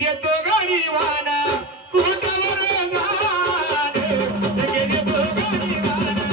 देतो गाडीवाना कुटावर गाणे जग देतो गाडीवाना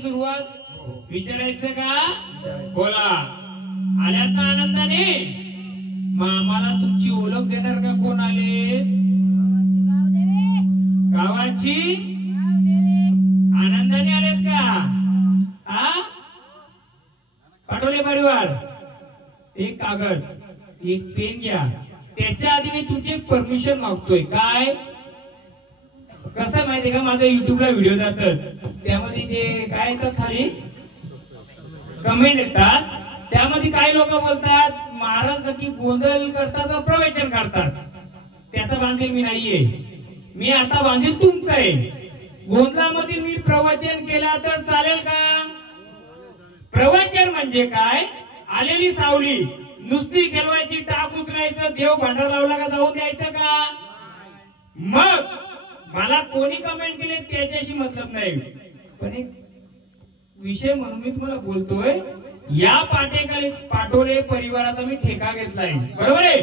सुरुवात विचारायचं का बोला आल्यात ना आनंदाने आम्हाला तुमची ओळख देणार का कोण आले गावाची आनंदाने आलेत का हा पाटोले परिवार एक कागद एक पेन घ्या त्याच्या आधी मी तुमची परमिशन मागतोय काय कसं माहितीये का माझा युट्यूबला व्हिडिओ जातात त्यामध्ये जे काय येतात खाली कमेंट येतात त्यामध्ये काही लोक बोलतात महाराज की गोंधळ करतात प्रवचन करतात त्याचा बांधील मी नाहीये मी आता बांधील तुमचं आहे गोंधळामध्ये मी प्रवचन केला तर चालेल का प्रवचन म्हणजे काय आलेली सावली नुसती गेलवायची टाक उचलायचं देव भांडार लावला का जाऊन द्यायचं का मग मला कोणी कमेंट केले त्याच्याशी मतलब नाही पण एक विषय म्हणून मी तुम्हाला बोलतोय या पाटोले परिवाराचा मी ठेका घेतलाय बरोबर आहे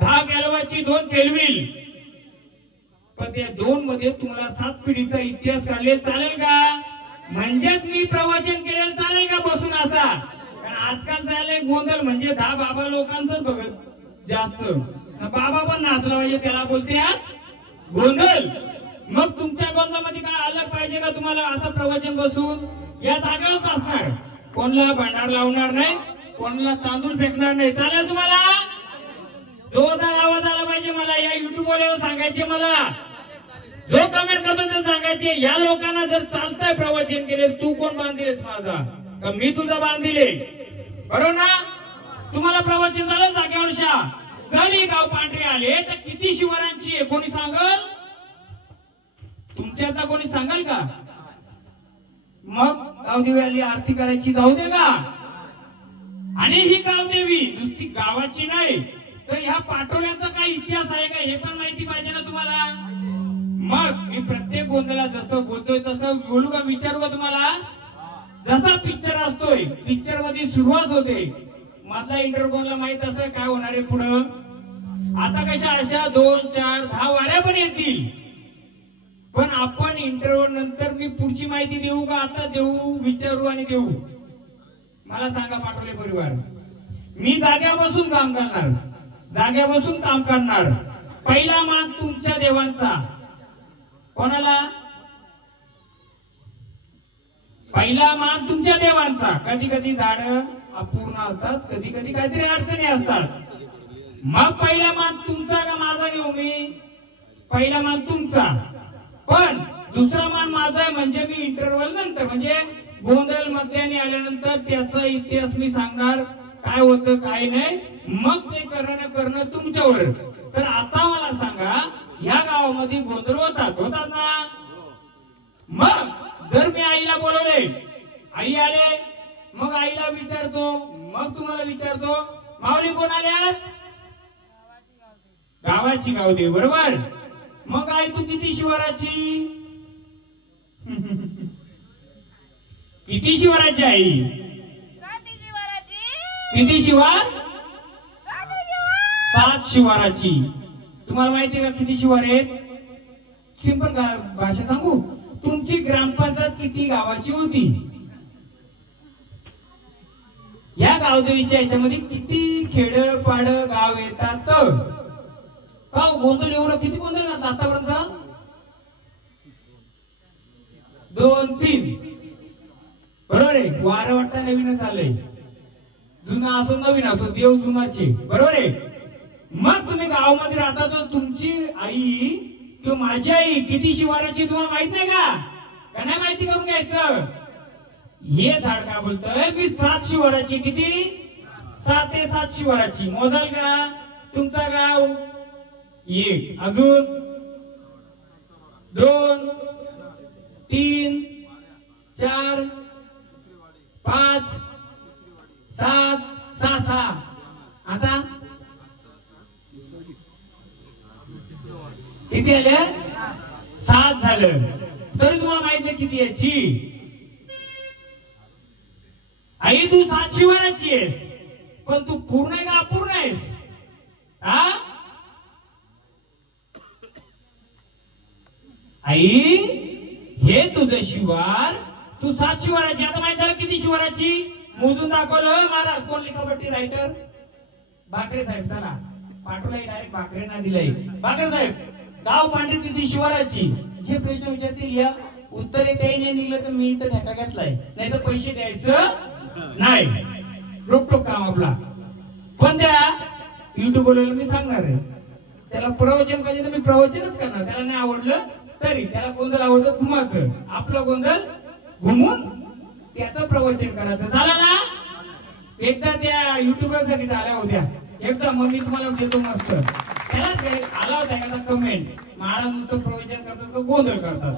10 गॅलवाची 2 केलविल पण त्या 2 मध्ये तुम्हाला 7 पिढीचा इतिहास काढले चालेल का म्हणजेच मी प्रवचन केले चालेल का बसून असा कारण आजकाल झालंय गोंधळ म्हणजे 10 बाबा लोकांचं बघत जास्त बाबा पण नाचला पाहिजे त्याला बोलते गोंधळ मग तुमच्या गोंधळामध्ये काय अलग पाहिजे का तुम्हाला असं प्रवचन बसून या जागेवर असणार कोणला भांडार लावणार नाही कोणला तांदूळ फेकणार नाही चालेल तुम्हाला जोरदार आवाज आला पाहिजे मला या युट्यूब वर सांगायचे मला जो कमेंट करतो ते सांगायचे या लोकांना जर चालतंय प्रवचन केले तू कोण बांधिलेस माझा का मी तुझा बांधिले बरोबर ना तुम्हाला प्रवचन झालं जागेवर शा गली गाव पांढरे आले तर किती शिवरांची आहे कोणी सांगल तुमच्या आता कोणी सांगाल का मग गावदेवी आली आरती करायची जाऊ दे का आणि ही गावदेवी नुसती गावाची नाही तर ह्या पाटोल्याचा काही इतिहास आहे का हे पण माहिती पाहिजे ना तुम्हाला मग मी प्रत्येक गोंधळाला जसं बोलतोय तसं बोलू का विचारू का तुम्हाला जसा पिक्चर असतोय पिक्चर मध्ये सुरुवात होते माझा इंटरव्ह्यूला माहित असं काय होणार आहे पुढं आता कशा अशा 2 4 10 वाऱ्या पण येतील पण आपण इंटरव्ह्यू नंतर मी पुढची माहिती देऊ का आता देऊ विचारू आणि देऊ मला सांगा पाटोले परिवार मी जाग्यापासून काम करणार जाग्यापासून काम करणार पहिला मान तुमच्या देवांचा कोणाला पहिला मान तुमच्या देवांचा कधी कधी झाड अपूर्ण असतात कधी कधी काहीतरी अडचणी असतात मग पहिला मान तुमचा का माझा घेऊ मी पहिला मान तुमचा पण दुसरा मान माझा आहे म्हणजे मी इंटरव्हल नंतर म्हणजे गोंधळ मध्याने आल्यानंतर त्याचा इतिहास मी सांगणार काय होतं काय नाही मग ते करणं तुमच्यावर तर आता मला सांगा या गावामध्ये गोंधळ होतात ना मग जर मी आईला बोलवले आई आले मग आईला विचारतो मग तुम्हाला विचारतो माऊली कोण आल्यात गावाची गावदेवी बरोबर मग आई तू किती शिवाराची किती शिवाराची आई किती शिवार 7 शिवाराची तुम्हाला माहिती आहे का किती शिवार आहेत? सिंपल भाषा सांगू, तुमची ग्रामपंचायत किती गावाची होती? या गावदेवीच्या याच्यामध्ये किती खेड पाड गाव येतात? का गोंधळ एवढं किती गोंधळ घातला आतापर्यंत? 2-3 बरोबर आहे. वारं वाटता नवीनच आलंय, जुना असो नवीन असो देव जुनाचे, बरोबर आहे. मग तुम्ही गावामध्ये राहता तर तुमची आई किंवा माझी आई किती शिवाराची तुम्हाला माहित नाही का? नाही माहिती करून घ्यायचं. हे झाड का बोलतोय मी 7 शिवाराची. किती? 7 ते 7 शिवाराची. मोजाल का? तुमचा गाव 1, अजून 2, 3, 4, 5, 7, 6. आता किती आले? 7 झालं. तरी तुम्हाला माहित आहे किती याची? आई तू 7 शिवाराची आहेस, पण तू पूर्ण आहे का अपूर्ण आहेस? आई हे तुझं शिवार, तू 7 शिवाराची. आता माहित झालं किती शिवाराची? मोजून दाखवलं महाराज. कोण लिखापट्टी रायटर? भाकरे साहेब. चला पाठवलाय डायरेक्ट भाकरेंना दिलाय. भाकरे साहेब गाव पांढरी किती शिवाराची? जे प्रश्न विचारतील या उत्तर येते नाही निघलं तर मी तर ठेका घेतलाय, नाही तर पैसे द्यायचं नाही. रोकटोक काम आपला. पण त्या युट्यूबवर मी सांगणार आहे, त्याला प्रवचन पाहिजे तर मी प्रवचनच करणार. त्याला नाही आवडलं तरी, त्याला गोंधळ आवडतं घुमाचं, आपलं गोंधळ घुमून त्याचं प्रवचन करायचं. झालं ना? एकदा त्या युट्यूबर साठी आल्या होत्या एकदा, मग मी तुम्हाला देतो मस्त. त्यालाच आला होता एखादा कमेंट, महाराज नुसतं प्रवचन करतात गोंधळ करतात.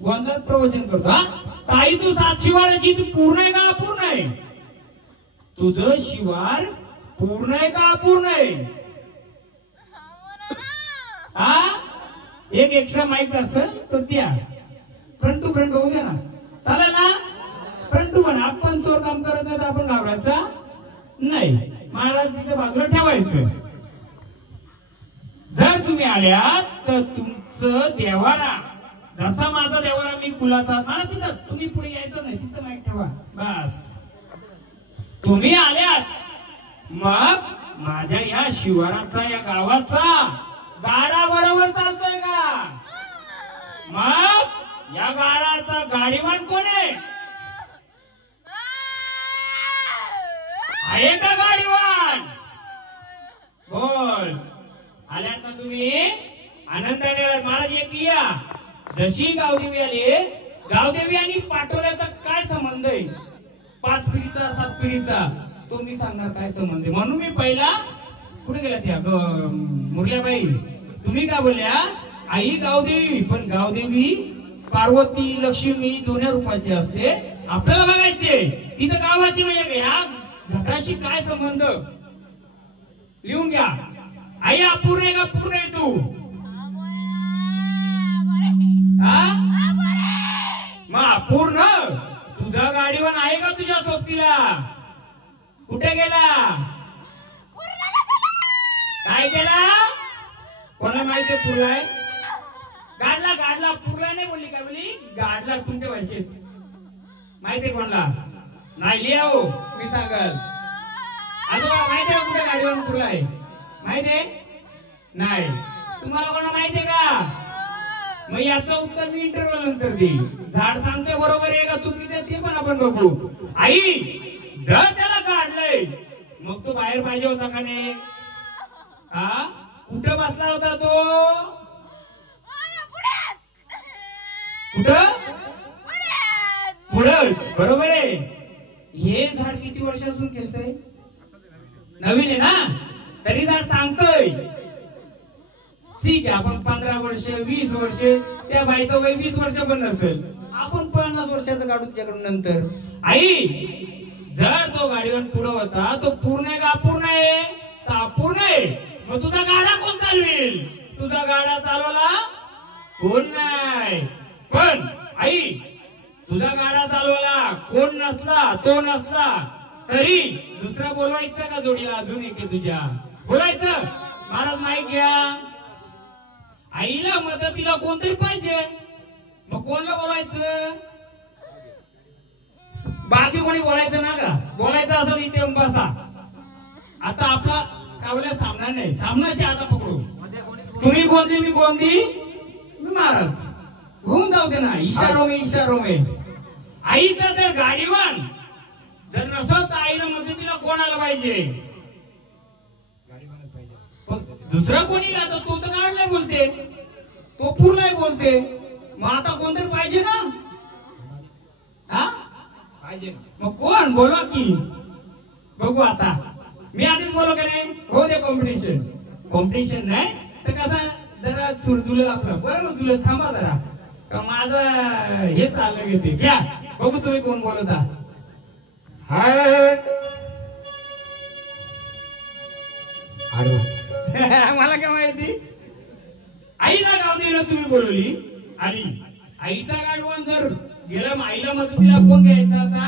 गोंधळ प्रवचन करतो. ताई तू 7 शिवाराची, तू पूर्ण आहे का अपूर्ण आहे? तुझं शिवार पूर्ण आहे का अपूर्ण आहे? एक एक्स्ट्रा माईक असेल तर द्या. फ्रंट टू फ्रंट होऊ द्या ना. चालेल ना? फ्रंट टू पण आपण चोर काम करत नाही तर आपण घाबरायचा नाही. महाराज तिथे बाजूला ठेवायचं. जर तुम्ही आल्यात तर तुमचं देवारा, जसा माझा देवारा मी कुलाचा, मला तिथं तुम्ही पुढे यायचं नाही, तिथं माईक ठेवा बस. तुम्ही आल्यात मग माझ्या या शिवाराचा, या गावाचा गाडा बरोबर चालतोय का? मग या गाडाचा गाडीवान कोण आहे? आहे का गाडीवान? बोल. आल्यात ना तुम्ही? आनंदाने महाराज एक लिया. जशी गावदेवी आली, गावदेवी आणि पाटोल्याचा काय संबंध आहे? 5 पिढीचा 7 पिढीचा तो मी सांगणार काय संबंध आहे. म्हणून मी पहिला कुठे गेला त्या मुरल्याबाई, तुम्ही काय बोलल्या? आई गावदेवी, पण गावदेवी पार्वती लक्ष्मी दोन्ही रूपाची असते. आपल्याला बघायचे तिथं गावाची म्हणजे या घटाशी काय संबंध? लिहून घ्या. आई अपूर्ण आहे का पूर्ण आहे तू? मग अपूर्ण तुझा गाडीवर आहे का तुझ्या सोबतीला? कुठे गेला? काय केला? कोणाला माहितीये पुरलाय? गाडला गाडला, पुरला नाही बोलली. काय बोलली? गाडला. तुमच्या भाषेत माहितीये कोणाला? नाही लिहाव मी सांगल. आजोबा माहितीये कुठे गाडीवर पुरलाय? माहितीये? नाही. तुम्हाला कोणा माहितीये का? मग याचं उत्तर मी इंटरव्ह्यू नंतर देईल. झाड सांगते बरोबर आहे का चुकीचे ते पण आपण बघू. आई जर त्याला काढलंय मग तो बाहेर पाहिजे होता का नाही? कुठं बसला होता तो? कुठं? पुढं. बरोबर आहे. हे झाड किती वर्षापासून खेळतंय? नवीन आहे ना, तरी झाड सांगतोय. ठीक आहे, आपण 15 वर्ष 20 वर्ष, त्या बाईचं वय 20 वर्ष पण नसेल, आपण 50 वर्षाचं काढू त्याच्याकडून नंतर. आई जर तो गाडीवर पुढे होता तो पूर्ण आहे का अपूर्ण आहे? तर अपूर्ण आहे. मग तुझा गाडा कोण चालवेल? तुझा गाडा चालवला कोण नाही. पण आई तुझा गाडा चालवला कोण नसला, तो नसला तरी दुसरा बोलवायचा का जोडीला? अजून एक तुझ्या बोलायचं. महाराज माईक घ्या. आईला मदतीला कोणतरी पाहिजे, मग कोणला बोलायचं? बाकी कोणी बोलायचं ना का? बोलायचं असं इथे बसा. आता आपला कावल्या सामना नाही, सामनाची आता पकडू. तुम्ही गोंदी मी गोंदी मी महाराज होऊन जाऊ दे ना. इशारो मे आईचा जर गाडीवान जर नसत तर आईला मदतीला कोण आलं पाहिजे? दुसरा कोणी आता तो तर गाड नाही बोलते, तो पूर नाही बोलते, मग आता कोणतरी पाहिजे ना. हा पाहिजे, मग कोण बोला की बघू. आता मी आधीच बोलो का नाही? हो दे कॉम्पिटिशन नाही तर कसा जरा सुरजुल आपलं बरं तुला थांबा जरा का माझं हे चाललं घेते. घ्या बघू तुम्ही कोण बोलता. मला काय माहिती? आईला गाव दिलं तुम्ही बोलवली आणि आईचा गाडवान जर गेला मग आईला मदतीला कोण घ्यायचा आता?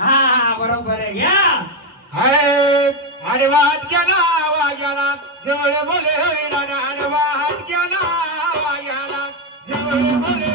हा बरोबर आहे. घ्या आडवात गेला वाग्याला जवळ बोले आडवात गेला वाग्याला जवळ बोले.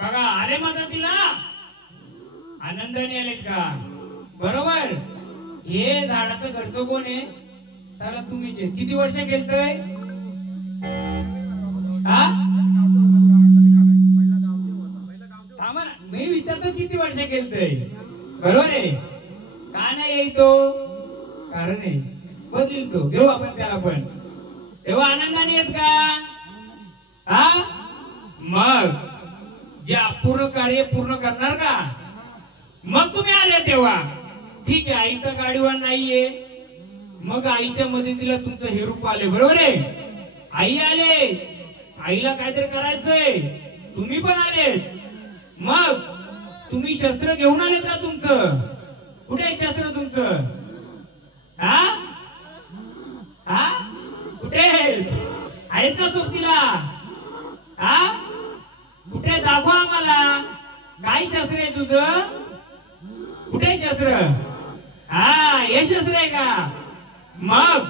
बघा अरे मदतीला आनंदाने आलेत का? बरोबर. हे झाडाचं घरचं कोण आहे? चला तुम्हीच. किती वर्ष केलतय? हा थांबा ना, मी विचारतो किती वर्ष केलतय? बरोबर आहे का नाही? येतो कारण आहे बदल तो घेऊ आपण त्याला पण. तेव्हा आनंदाने येत का? हा मग जे अपूर्ण कार्य पूर्ण करणार का? मग तुम्ही आले तेव्हा ठीक आहे. आईचा गाडीवान नाहीये, मग आईच्या मदतीला तुमचं हे रूप आले. बरोबर आहे. आई आले, आईला काहीतरी करायचंय, तुम्ही पण आले. मग तुम्ही शस्त्र घेऊन आले का? तुमचं कुठे आहे शस्त्र तुमचं? हा हा कुठे आहेत का सोबतीला? हा कुठे दाखवा आम्हाला. काय शस्त्र आहे तुझं? कुठे शस्त्र? हा हे शस्त्र आहे का? मग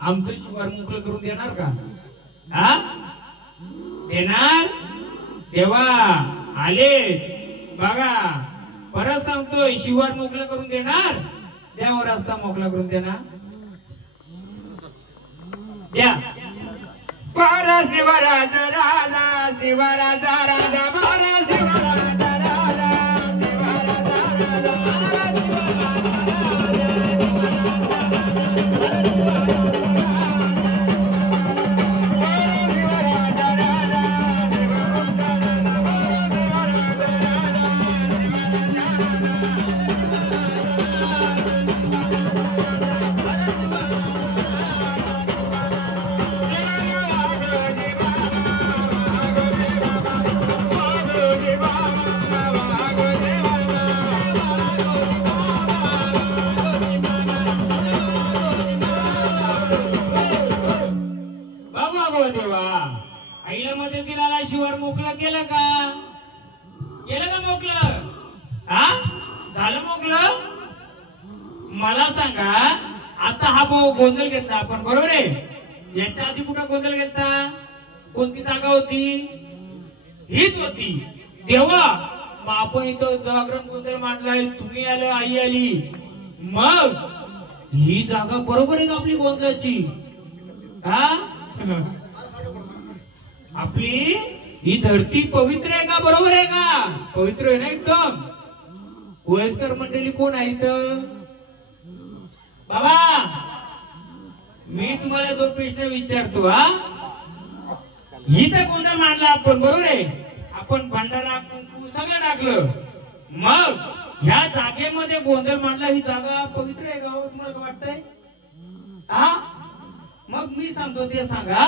आमचं शिवार मोकळं करून देणार का? हा देणार? तेव्हा आले बघा. परत सांगतोय शिवार मोकळं करून देणार. द्यावर रस्ता मोकळा करून देणार. द्या. शिवराज राजा शिवराज राजा बारा शिवराज राजा आईला मदतीला शिवार मोकळं केलं का? केलं का मोकळं? हा झालं मोकळं? मला सांगा. आता हा भाऊ गोंधळ घेतला आपण. बरोबर आहे. याच्या आधी कुठं गोंधळ घेतला? कोणती जागा होती? हीच होती. तेव्हा मग आपण इथं जागरण गोंधळ मांडलाय, तुम्ही आलं, आई आली, मग ही जागा बरोबर आहे का आपली गोंधळाची? हा आपली ही धरती पवित्र आहे का? बरोबर आहे का? पवित्र आहे ना एकदम. वयस्कर मंडळी कोण आहे इथं? बाबा मी तुम्हाला दोन प्रश्न विचारतो. हा इथं गोंधळ मांडला आपण, बरोबर आहे, आपण भंडारा कुंकू सगळं टाकलं, मग ह्या जागेमध्ये गोंधळ मांडला, ही जागा पवित्र आहे का? तुम्हाला काय वाटतंय? हा मग मी सांगतो ते सांगा.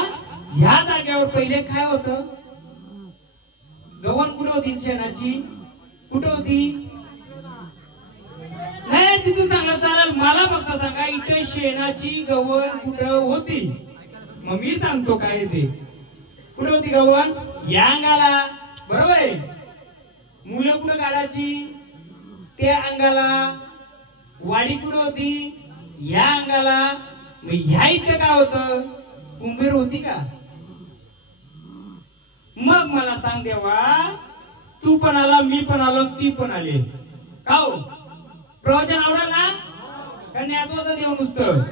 ह्या जागेवर पहिले काय होतं? गव्हाण कुठे होती? शेणाची कुठे होती? नाही तिथून सांगा चालेल, मला फक्त सांगा इथे शेणाची गव्हाण कुठं होती? मग मी सांगतो काय ते. कुठे होती गव्हाण? या अंगाला, बरोबर आहे. मुलं कुठं काढायची? त्या अंगाला. वाडी कुठे होती? या अंगाला. मग ह्या इथं काय होतं? कुंभीर होती का? मग मला सांग देवा, तू पण आला, मी पण आलो, ती पण आले का हो? प्रवचन आवडेल ना? कारण याचं होतं देव नुसतं.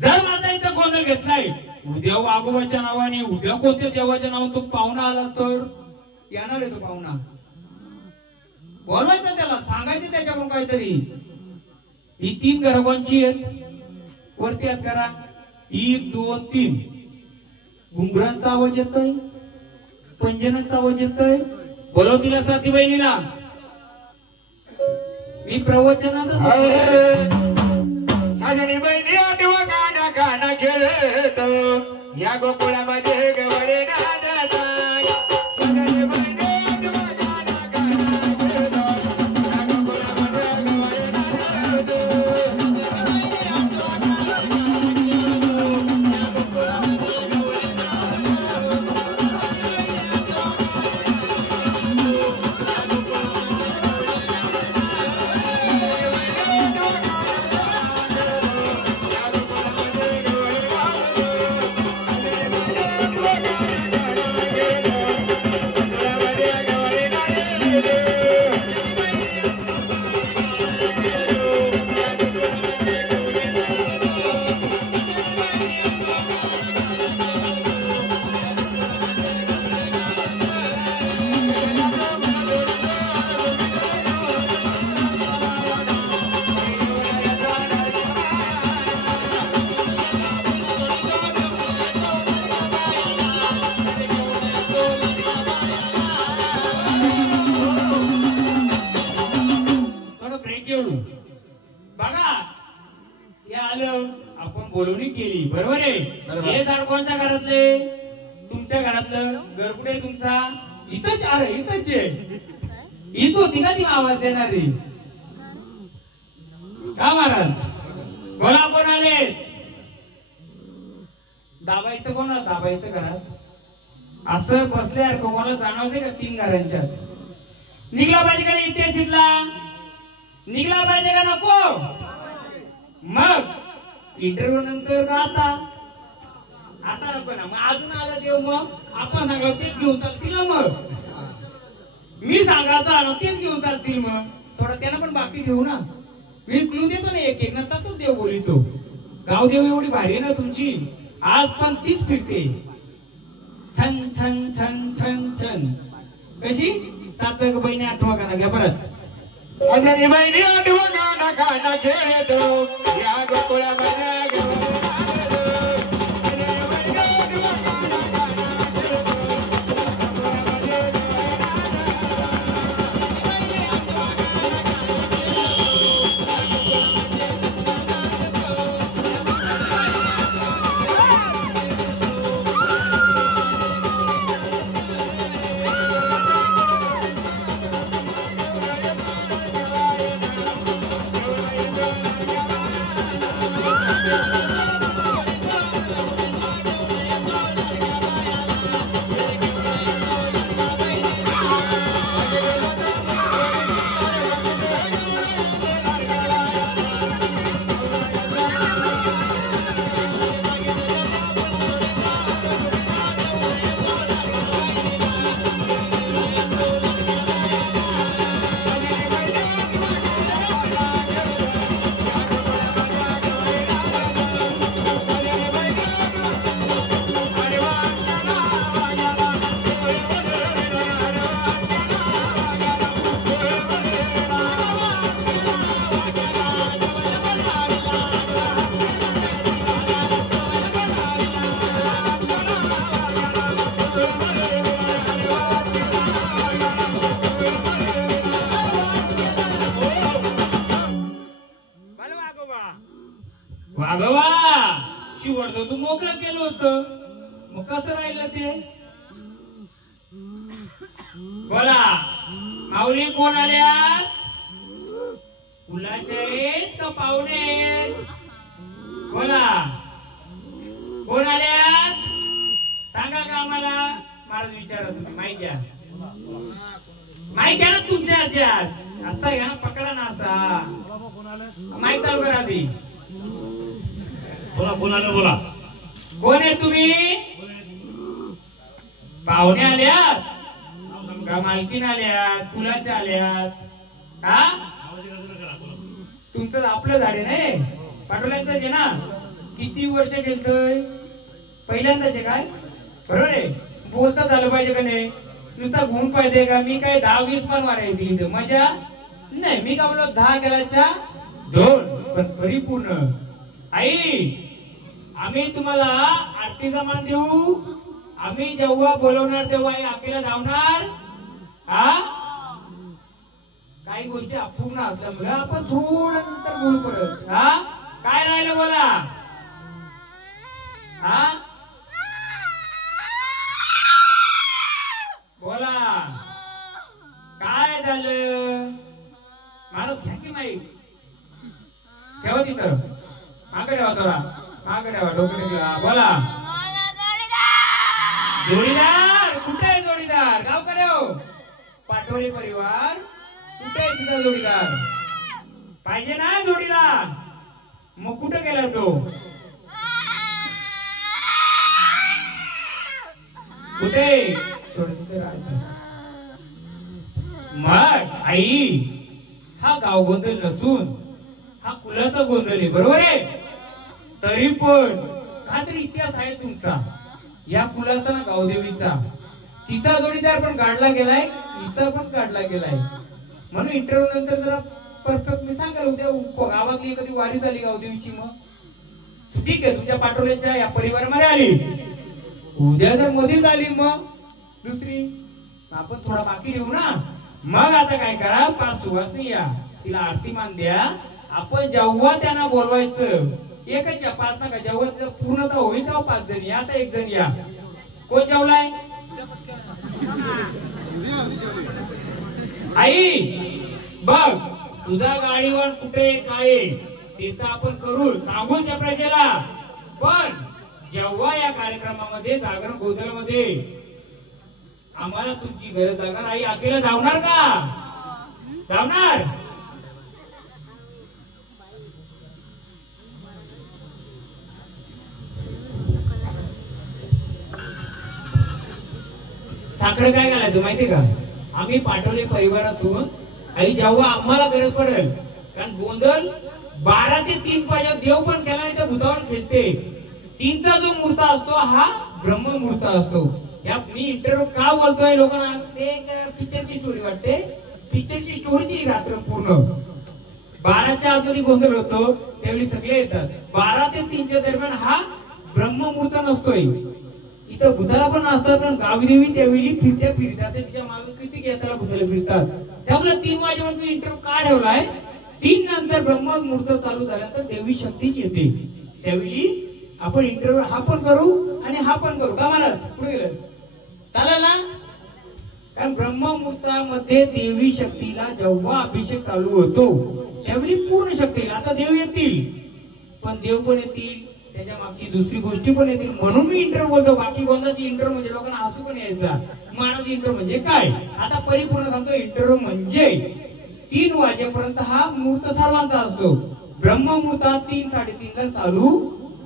जर माझा इथं गोंधळ घेतलाय, उद्या वाघोबाच्या नावाने, उद्या कोणत्या देवाच्या नावाने तो पाहुणा आला तर येणार आहे. तो पाहुणा बोलवायचा, त्याला सांगायचं त्याच्याकडून काहीतरी. ही 3 घरं कोणची आहेत? वरती हात करा. 1 2 3. घुंगरांचा आवाज येतोय, पंजनाचा आवाज येतोय. बोलव तिला, साथी बहिणीला. मी प्रवचनात साजनी बहिणी आठवा गाणं गाणं खेळत या गोकुळामध्ये गवळे नांदत. साजनी बहिणी आठवा गाणं गाणं खेळत या गोकुळामध्ये गवळे नांदत. बोलवणी केली, बरोबर आहे. हे झाड कोणत्या घरातले? तुमच्या घरातलं. घर कुठे तुमचा? इथंच. अरे इथंच आहे. हीच होती का ती आवाज देणारी? का महाराज? बोला कोण आले? दाबायचं कोणाला? दाबायचं घरात असं बसल्यासारखं कोणाला जाणवते का? 3 घरांच्यात निघला पाहिजे का? इथे शिकला निघला पाहिजे का नको? मग इंटरव्ह्यू नंतर का आता? आता नको ना. मग अजून आला देव, मग आपण सांगा तेच घेऊन चालतील ना. मग मी सांगायचं आलो तेच घेऊन चालतील. मग थोडं त्यांना पण बाकी ठेवू ना. मी क्लू देतो ना एक एक ना. तसंच देव बोलितो. गाव देव एवढी भारी आहे ना तुमची. आज पण तीच फिरते. छन छन छन छन छन. कशी? 7 बहिणी 8वा गाणं घ्या परत. साजनी बहिणी आठवा गाणं गाणं खेळतो या गोकुळामध्ये गवळे नांदत. साजनी बहिणी आठवा गाणं गाणं खेळतो या गोकुळामध्ये गवळे नांदत. वागवा शिवडतो तू मोकळं केलं होतं, मग कसं राहिलं ते? बोला माऊली कोण आल्यात? फुलाचे आहेत का पाहुणे आहेत? बोला कोण आल्यात? सांगा का आम्हाला? महाराज विचारा, तुम्ही माहिती घ्या, माहिती घ्या ना तुमच्या ह्याच्यात. असा घ्या ना, पकडा ना असा माहिती चालू करा आधी. बोला कोण आलं बोला. कोण आहे तुम्ही? पाहुणे आल्यात का मालकीन आल्यात? फुलाच्या आल्यात हा? तुमचं आपलं झाड आहे नाही, पाटोल्यांचं आहे ना. किती वर्ष गेलतय? पहिल्यांदाच आहे काय? बरोबर आहे. बोलता झालं पाहिजे का नाही? नुसता गुण पाहिजे का? मी काय 10-20 पण वाऱ्या दिली तर मजा नाही. मी का बोललो 10 गेल्याच्या 2 पण परिपूर्ण. आई आम्ही तुम्हाला आरतीचा मान देऊ. आम्ही जेव्हा बोलवणार तेव्हा आकेला धावणार. हा काही गोष्टी अपूर्ण असल्यामुळे आपण थोडं नंतर बोलू परत. हा काय राहिलं बोला. हा बोला काय झालं? मला घ्या की माहीत ठेवा तिथं. मागे ठेवा, थोडा मागे ठेवा, डोकं ठेवा. बोला जोडीदार कुठे आहे? जोडीदार गावकडे हो. पाटोळे परिवार कुठे आहे? तिचा जोडीदार पाहिजे ना. जोडीदार मग कुठे गेला तो? कुठे? मग आई हा गाव गोंधळ नसून हा कुलाचा गोंधळ आहे. बरोबर आहे. तरी पण काहीतरी इतिहास आहे तुमचा या कुलाचा ना, गावदेवीचा. तिचा जोडीदार पण काढला गेलाय, हिचा पण काढला गेलाय. म्हणून इंटरव्ह्यू नंतर जरा परफेक्ट मी सांगाल उद्या गावातली कधी वारी झाली गावदेवीची, मग ठीक आहे तुमच्या पाटोळ्याच्या या परिवारामध्ये आली. उद्या जर मध्येच आली मग दुसरी, आपण थोडा बाकी ठेवू ना. मग आता काय करा, 5 सुवासनी या, तिला आरती मान द्या. आपण जेव्हा त्यांना बोलवायचं एकच या, 5 नका. जेव्हा पूर्णता होईल तेव्हा 5 जण या. आता 1 जण या. कोण जेवलाय? आई बघ तुझा गाडीवर कुठे काय त्याचं आपण करू सांगून त्या प्रजेला. पण जेव्हा या कार्यक्रमामध्ये जागरण गोंधळमध्ये आम्हाला तुमची गरज लागणार, आई अकेला धावणार का? धावणार? साखर काय घालायचं माहितीये का? आम्ही पाठवले परिवारातून आणि जेव्हा आम्हाला गरज पडेल, कारण गोंधळ 12 ते 3 पाहिजे. देव पण केला नाही तर भूतावर खेळते. 3चा जो मुहूर्त असतो हा ब्रह्ममुहूर्त असतो. या मी इंटरव्ह्यू का बोलतोय लोकांना, ते पिक्चरची स्टोरी वाटते. पिक्चरची स्टोरीची रात्र पूर्ण 12च्या आतमध्ये गोंधळ होतो, त्यावेळी सगळे येतात. 12 ते 3च्या दरम्यान हा ब्रह्ममुहूर्त नसतोय. इथं भूताला पण असतात, पण गावदेवी त्यावेळी फिरतात. तिच्या मागे किती त्याला भूताला फिरतात. त्यामुळे 3 वाजेपर्यंत मी इंटरव्ह्यू का ठेवलाय? 3 नंतर ब्रह्ममुहूर्त चालू झाल्यानंतर देवी शक्तीच येते. त्यावेळी आपण इंटरव्ह्यू हा पण करू आणि हा पण करू का? महाराज पुढे गेलं चालेल ना? कारण ब्रह्ममुहूर्तामध्ये देवी शक्तीला जेव्हा अभिषेक चालू होतो त्यावेळी पूर्ण शक्ती येईल. आता देव येतील, पण देव पण येतील, त्याच्या मागची दुसरी गोष्टी पण येतील. म्हणून मी इंटरव्ह्यू बोलतो. बाकी गोंधळाची इंटरव्ह्यू म्हणजे लोकांना हसू पण यायचा. महाराज इंटरव्ह्यू म्हणजे काय? आता परिपूर्ण सांगतो. इंटरव्ह्यू म्हणजे 3 वाजेपर्यंत हा मुहूर्त सर्वांचा असतो. ब्रह्ममुहूर्तात 3-3:30ला चालू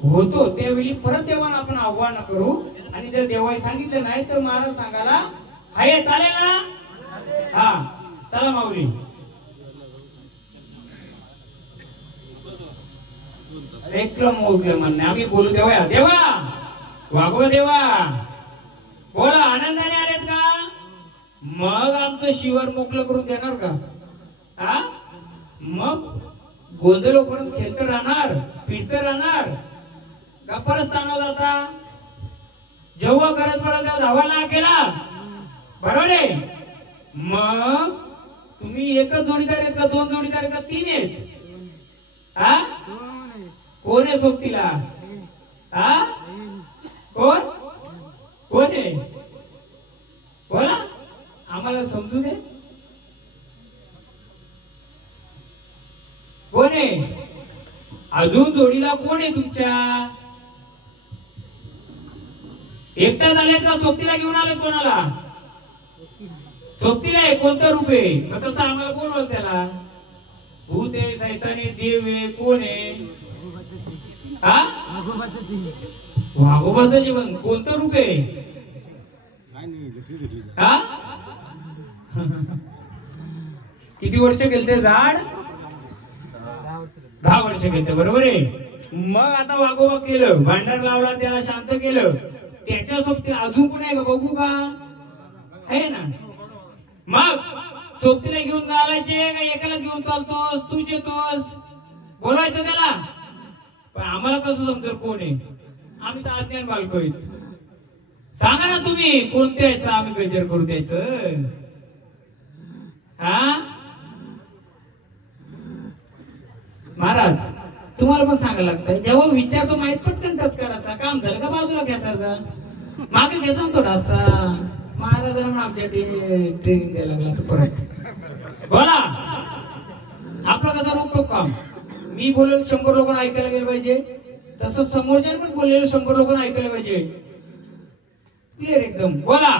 होतो. त्यावेळी परत देवाला आपण आव्हान करू आणि जर देवाने सांगितलं नाही तर महाराज सांगायला आहे. चालेल ना? हा चला माऊली. म्हणणे आम्ही बोलू देवा. देवा वागव देवा. बोला आनंदाने आलेत का? मग आमचं शिवर मोकळं करून देणार का? हा मग गोंधळ पर्यंत खेळत राहणार, फिरत राहणार, गप्पाच ताणव जाता. जेव्हा गरज पडेल तेव्हा धावायला केला. बरोबर आहे. मग तुम्ही एकच जोडीदार आहेत का? 2 जोडीदार आहेत का? 3 आहेत? हा कोण कोण आहे सोबतीला? हा कोण कोण आहे? बोला आम्हाला समजू दे. कोण आहे? अजून जोडीला कोण आहे तुमच्या? एकटा झाले का सोबतीला घेऊन आले? कोणाला सोबतीला आहे? कोणतं रूप आहे? मग तसं आम्हाला बोलवलं त्याला. भूत आहे, सैतान आहे, देव आहे, कोण आहे? हा वाघोबाचं जीवन कोणतं रूप आहे? हा किती वर्ष गेले ते झाड? 10 वर्ष गेले, बरोबर आहे. मग आता वाघोबा केलं, भांडार लावला, त्याला शांत केलं. त्याच्या सोबतीला अजून कोण आहे का बघू का? आहे ना. मग सोबतीला घेऊन चालायचे का एकाला घेऊन चालतोस? तूच येतोस बोलायचं त्याला. पण आम्हाला कसं समजेल कोण आहे? आम्ही तर अज्ञान बालक आहेत. सांगा ना तुम्ही कोणत्या यायचं आम्ही गजर करू द्यायचं? हा महाराज तुम्हाला पण सांगायला लागतंय. जेव्हा विचारतो माहित पटकन टच करायचा, काम झालं का बाजूला घ्यायचा, मागे घ्यायचा थोडासा. महाराजांना पण आमच्या ट्रेनिंग द्यायला लागला परत. बोला आपलं कसं रोखोक काम. मी बोलेल 100 लोकांना ऐकायला गेलं पाहिजे, तसं समोरच्या पण बोललेलं 100 लोकांना ऐकायला पाहिजे. क्लिअर एकदम. बोला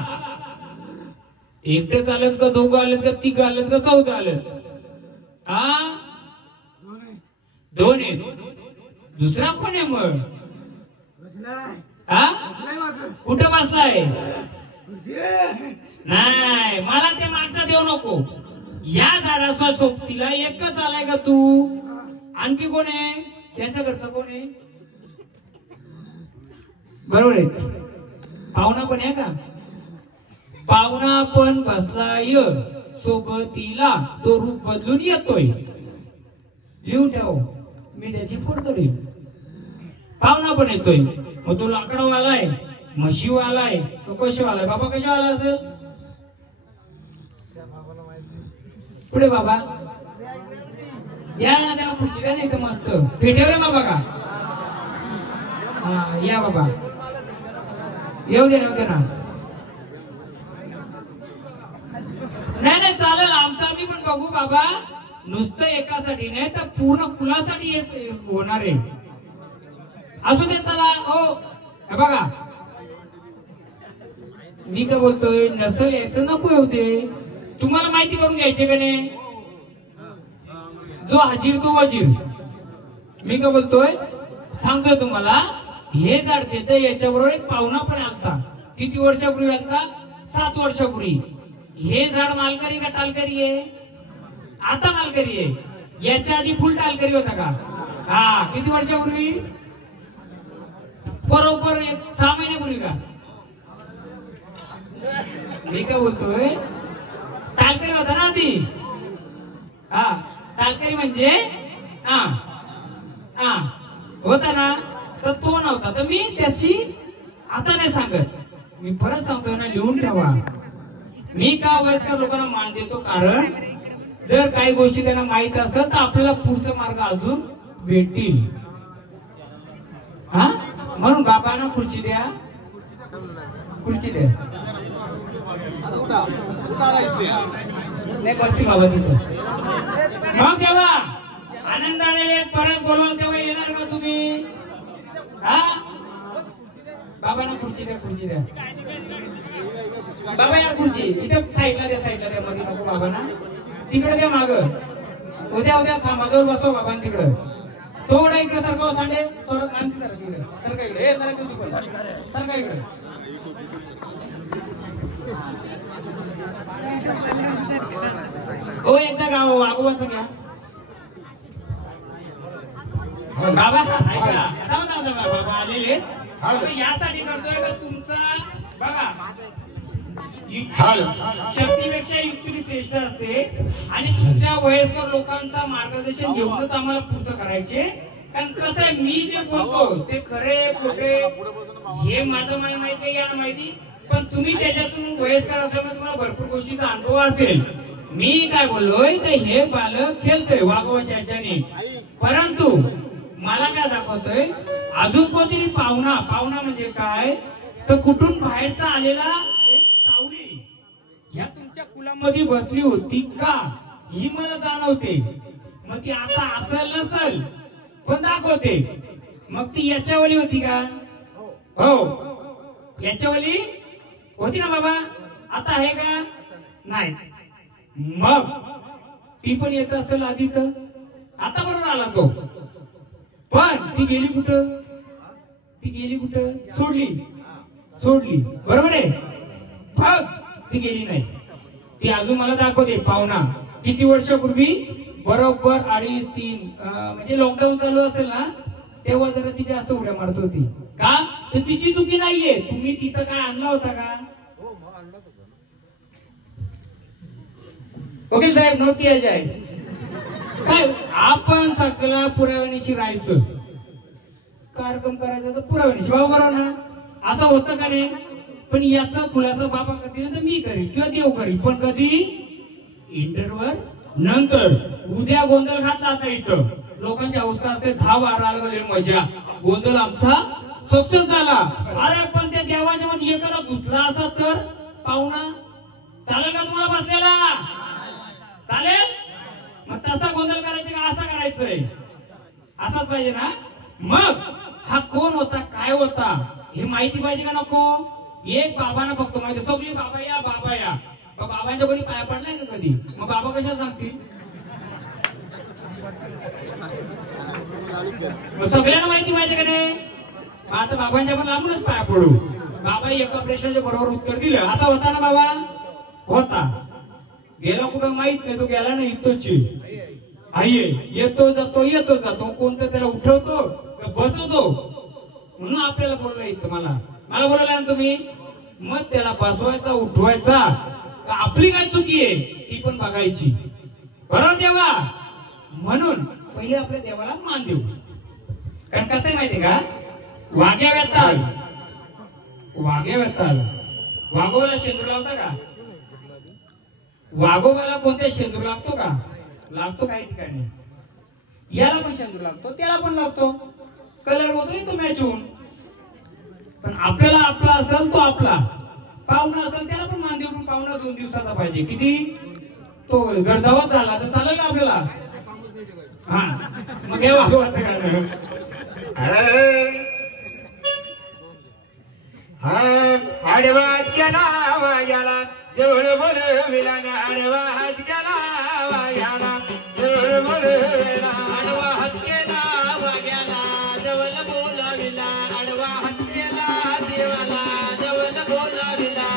एकटेच आलेत का, दोघं आलेत का, 3 आलेत का, 14 आलेत? हा 2 आहेत. दुसरा कोण आहे मग? हा कुठं बसलाय? नाही मला ते मागचा देऊ नको. या झाडाच्या सोबतीला एकच आलाय का तू? आणखी कोण आहे? त्यांच्या घरचं कोण आहे? बरोबर आहे. पाहुणा पण आहे का? पाहुणा पण बसलाय सोबतीला, तो रूप बदलून येतोय. लिहून ठेव, मी त्याची फोड करीन. पाहुणा पण येतोय. मग तो लाकडावाला आहे, म्हशीवाला आहे, तो कशावाला आहे? बाबा कशावाला असेल? पुढे बाबा या ना, त्याला खुर्ची द्या नाही तर मस्त फेटेवले बाबा का. हा या बाबा, येऊ दे ना. नाही नाही चालेल, आमचं आम्ही पण बघू बाबा. नुसतं एकासाठी नाही तर पूर्ण कुलासाठी होणार आहे. असू दे चला. हो बघा मी काय बोलतोय, नसल यायचं नको येऊ दे. तुम्हाला माहिती करून घ्यायचे का नाही? जो हजीर तो वजीर. मी काय बोलतोय सांगतोय तुम्हाला. हे झाड घेतं, याच्याबरोबर एक पाहुणा पण आलता. किती वर्षापूर्वी आलता? 7 वर्षापूर्वी. हे झाड मालकरी का टालकरी आहे? आता मालकरी आहे. याच्या आधी फुल टालकरी होता का? हा किती वर्षापूर्वी? बरोबर 6 महिन्यापूर्वी का? मी काय बोलतोय टालकरी होता ना आधी. हा टालकरी म्हणजे होता ना, तर तो नव्हता. तर मी त्याची आता नाही सांगत, मी परत सांगतोय ना, लिहून ठेवा. मी का वयस्कर लोकांना मान देतो? कारण जर काही गोष्टी त्यांना माहित असतात तर आपल्याला पुढचा मार्ग अजून भेटतील. हा म्हणून बाबांना खुर्ची द्या, खुर्ची द्या. नाही बसती बाबा तिथं. मग तेव्हा आनंदाने परत बोलवून तेव्हा येणार का तुम्ही? हा बाबांना खुर्ची द्या, खुर्ची द्या. बाबा या खुर्ची इथे साईडला द्या, साईडला द्या. मध्ये नको बाबांना, तिकडे द्या माग. उद्या खांबाजवळ बसव बाबा तिकडं. थोडं इकडे सरका सांडे, थोडं मानसी जरा तिकडे सरका इकडे. हे सरका तिकडे, सरका इकडे. हो एकदा गाव वागोबाचं घ्या बाबा. ऐका बाबा आलेले यासाठी करतोय का तुमचा बघा शक्तीपेक्षा युक्ती श्रेष्ठ असते. आणि तुमच्या वयस्कर लोकांचा मार्गदर्शन घेऊनच आम्हाला पुढचं करायचे. कारण कसं आहे, मी जे बोलतो ते खरे खोटे हे माझं माहिती, या माहिती. पण तुम्ही त्याच्यातून वयस्कर असल्यामुळे तुम्हाला भरपूर गोष्टीचा अनुभव असेल. मी काय बोललोय तर हे बालक खेळतोय वागवाच्या ह्याच्याने, परंतु मला काय दाखवतोय अजून कोणतरी पाहुणा. पाहुणा म्हणजे काय तर कुठून बाहेरचा आलेला एक सावली ह्या तुमच्या कुलामध्ये बसली होती का ही मला जाणवते. मग ती आता असल नसल पण दाखवते. मग ती याच्यावली होती का? हो याच्यावली होती ना बाबा. आता आहे का? नाही. मग ती पण येत असेल आधी तर आता बरोबर आला तो. पण ती गेली कुठं? ती गेली कुठं? सोडली बरोबर आहे. बघ ती गेली नाही. ती अजून मला दाखवते पाहुणा किती वर्षापूर्वी बरोबर 2.5-3 म्हणजे लॉकडाऊन चालू असेल ना तेव्हा जरा ती जास्त उड्या मारत होती. का तर तिची चुकी नाहीये. तुम्ही तिचं काय आणला होता का? वकील साहेब नोट किया जाए. काय आपण सगळा पुराव्यानिशी राहायचं. कार्यक्रम करायचा तर पुराव्यानिशी बरोबर ना. असं होतं का नाही? पण याचा खुलासा बाबा करतील तर मी करेल किंवा देव करेल. पण कधी? इंटरव्हर नंतर. उद्या गोंधळ घातला आता इथं लोकांची अवस्था असते 10-12 आले मजा. गोंधळ आमचा सक्सेस झाला. अरे पण त्या देवाच्या मध्ये एखादा घुसला असा तर पाहुणा चालेल का तुम्हाला बसलेला? चालेल. मग तसा गोंधळ करायचा का असा करायचंय? असाच पाहिजे ना. मग हा कोण होता काय होता हे माहिती पाहिजे का नको? एक बाबांना फक्त माहिती. सगळी बाबा या बाबा या. मग बाबांच्या कोणी पाया पडलाय का कधी? मग बाबा कशाला सांगतील? सगळ्यांना माहिती पाहिजे का नाही? आता बाबांच्या पण लांबूनच पाया पडू. बाबा एका प्रश्नाचे बरोबर उत्तर दिलं. असा होता ना बाबा? होता. गेला कुठं माहित नाही. तो गेला नाही इतोची आहे. येतो जातो कोणतं त्याला उठवतो बसवतो. म्हणून आपल्याला बोललं इथं मला बोलायला ना तुम्ही. मग त्याला बसवायचा उठवायचा. आपली काय चुकी आहे ती पण बघायची बरोबर देवा. म्हणून पहिले आपल्या देवाला मान देऊ. कारण कसं आहे माहितीये का? वाघ्या वेताल वाघोबाला शेंदूर लावता का? वाघोबाला कोणत्या शेंदूर लागतो का? लागतो काही ठिकाणी. याला पण शेंदूर लागतो त्याला पण लागतो. कलर होतोय तो मॅच होऊन. पण आपल्याला आपला असेल तो आपला. पाहुणा असेल त्याला पण मान देऊ. पण पाहुणा 2 दिवसाचा पाहिजे. किती? तो गरजावत झाला तर चालेल का आपल्याला? हा मग हे वाघोबाचं गाणं. आडवात गेला वाग्याला जवळ बोलविला. आडवा हात गेला वाग्याला जवळ बोलविला. आडवा हात केला वाग्याला जवळ बोलाविला. आडवा हात केला देवाला जवळ बोलाविला.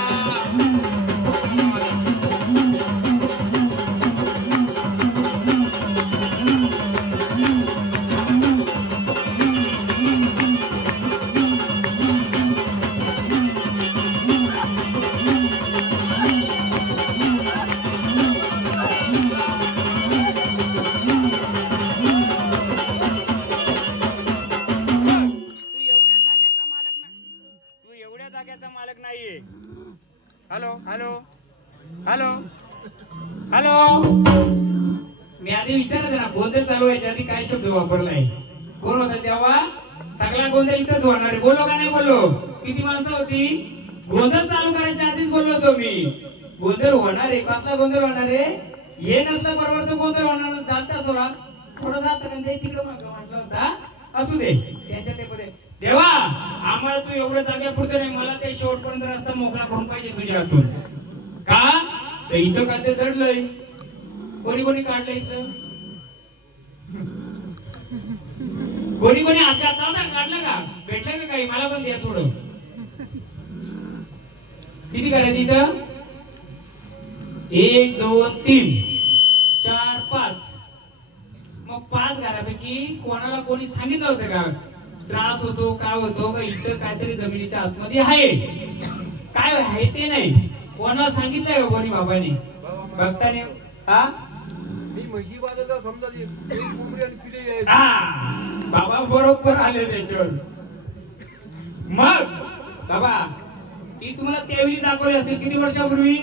मालक नाहीये. Hello hello hello hello. मी आधी विचारलं ना गोंधळ चालू व्हायच्या आधी काय शब्द वापरलाय? कोण होता तेव्हा? सगळा गोंधळ इथंच होणार आहे. बोलो का नाही बोललो? किती माणसं होती? गोंधळ चालू करायच्या आधीच बोललो होतो मी. गोंधळ होणार आहे. कसला गोंधळ होणार आहे? हे नसलं बरोबर तो गोंधळ होणार. चालता सोडा थोडं जात कारण ते तिकडं मागं म्हटलं होता. असू दे त्याच्या ते पुढे. देवा आम्हाला तू एवढं जाग्यापुरतं नाही. मला ते शेवटपर्यंत रस्ता मोकळा करून पाहिजे तुझ्या हातून. का इथं काय ते दडलंय? कोणी काढलं इथं? कोणी हातात काढलं का? भेटलं का काही? मला पण द्या थोडं. किती करायचं इथं? 1 2 3 4 5. मग 5 घरापैकी कोणाला कोणी सांगितलं होतं का त्रास होतो काय होतो का इथं काहीतरी जमिनीच्या आतमध्ये आहे? काय आहे ते नाही. कोणाला सांगितलंय कोणी बाबाने भक्ताने? हा बाबा बरोबर आले त्याच्यावर. मग बाबा ती तुम्हाला त्यावेळी दाखवली असेल किती वर्षापूर्वी?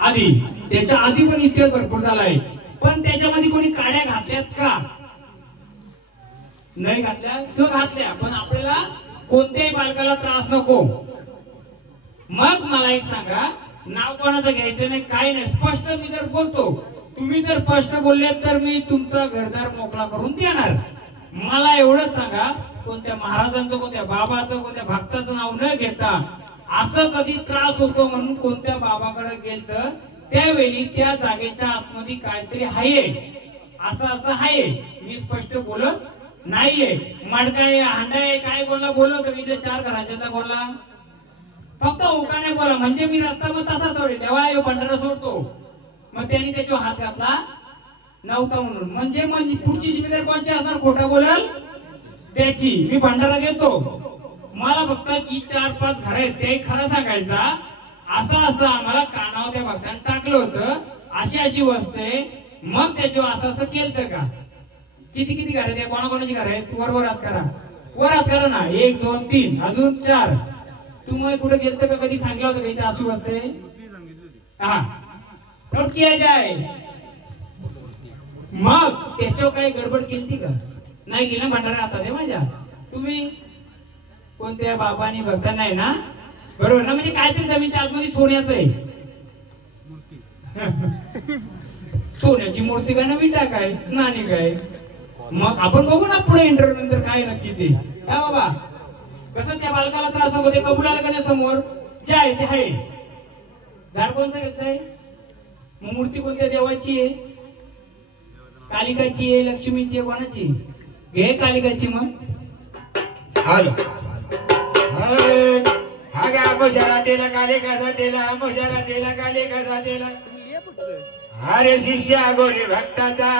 आधी. त्याच्या आधी पण इतिहास भरपूर झालाय. पण त्याच्यामध्ये कोणी काड्या घातल्यात का? नाही घातल्या किंवा घातल्या, पण आपल्याला कोणत्याही बालकाला त्रास नको. मग मला एक सांगा, नाव कोणाचं घ्यायचं नाही, काय नाही, स्पष्ट मी जर बोलतो, तुम्ही जर स्पष्ट बोलले तर मी तुमचा घरदार मोकळा करून देणार. मला एवढंच सांगा, कोणत्या महाराजांचं, कोणत्या बाबाचं, कोणत्या भक्ताचं नाव न घेता असं कधी त्रास होतो म्हणून कोणत्या बाबाकडे गेलं त्यावेळी त्या जागेच्या आतमध्ये काहीतरी आहे, असं आहे, मी स्पष्ट बोलत नाहीये. मडकाय हांडाय काय बोलला, बोललो तुम्ही ते 4 घरांच्या बोलला, फक्त होका नाही बोला, म्हणजे मी रस्ता मग तसा सोडेल, तेव्हा यो भंडारा सोडतो. मग त्यांनी त्याच्यावर हात घातला नव्हता म्हणून, म्हणजे पुढची जिम्मेदारी कोणची असणार, खोटा बोलाल त्याची. मी भंडारा घेतो, मला फक्त की 4-5 घर आहेत ते खरं सांगायचा. असं आम्हाला कानावर त्या भक्तांनी टाकलं होतं, अशी वस्तू आहे. मग त्याच्यावर असं केलं का? किती घर आहेत, कोणाकोणाची घर आहेत, वर हात करा, वर हात करा ना. 1 2 3 अजून 4. तुम्ही कुठे गेलत का, कधी सांगितलं होतं का इथे अशी वस्तू आहे? हा, नोट किया जाय. मग त्याच्यावर काही गडबड केली का? नाही केलं. भंडारा आता दे माझ्या. तुम्ही कोणत्या बाबांनी भक्ता नाही ना, बरोबर ना? म्हणजे काहीतरी जमीनच्या आतमध्ये सोन्याचं आहे, सोन्याची मूर्ती काय ना, विटा काय, नाणी काय. मग आपण बघू ना पुढे इंटरव्ह्यू नंतर काय नक्की ते. काय बाबा, कसं त्या बालकाला त्रास नको, ते कबूल आलं का नाही समोर जे आहे ते आहे. झाड कोणचं घेतलंय, मग मूर्ती कोणत्या देवाची आहे? कालिकाची आहे, लक्ष्मीची आहे, कोणाची? घे कालिकाची. मग हालो हा मुशरा तेला कालिकाचा तेला, मुशरा तेला कालिकाचा तेला. अरे शिष्या गोरी भक्ताचा.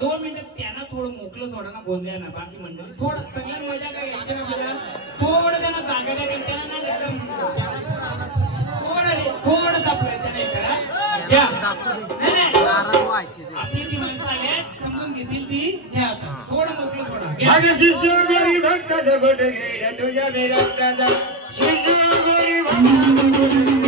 2 मिनिटं त्यांना थोडं मोकळं सोडा ना, गोंधळ्या ना, बाकी मंडळी थोडं सगळ्यांना मजा काय घ्यायची ना, थोडं त्यांना जागा द्या, त्यांना ना थोडं आपलं त्याने करा घ्या. आपली ती माणसं आले समजून घेतील ती घ्या, थोडं मोकळं सोडा. अरे शिष्या गोरी भक्ताचा गोट घे तुझ्या मी रक्ताचा. शिष्या गोरी भक्ताचा